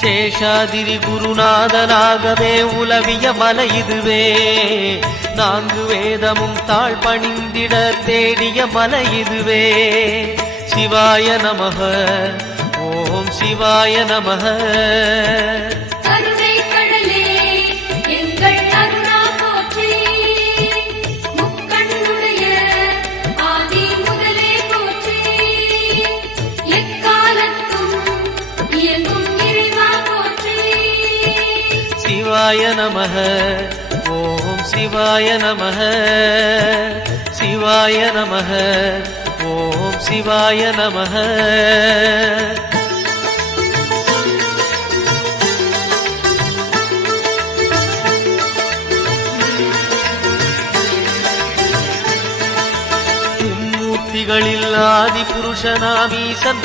சேஷாதிரி குருநாதனாகவே உலவிய மலை இதுவே. 4 வேதமும் தாழ் பணிந்திட தேடிய மலை இதுவே. சிவாய நமஹ, ஓம் சிவாய நமஹ. சிவாய நமஹ, ஓம் சிவாய நமஹ. சிவாய நமஹ, ஓம் சிவாய நமஹ. மும்மூர்த்திகளில் ஆதி புருஷனாமீசன்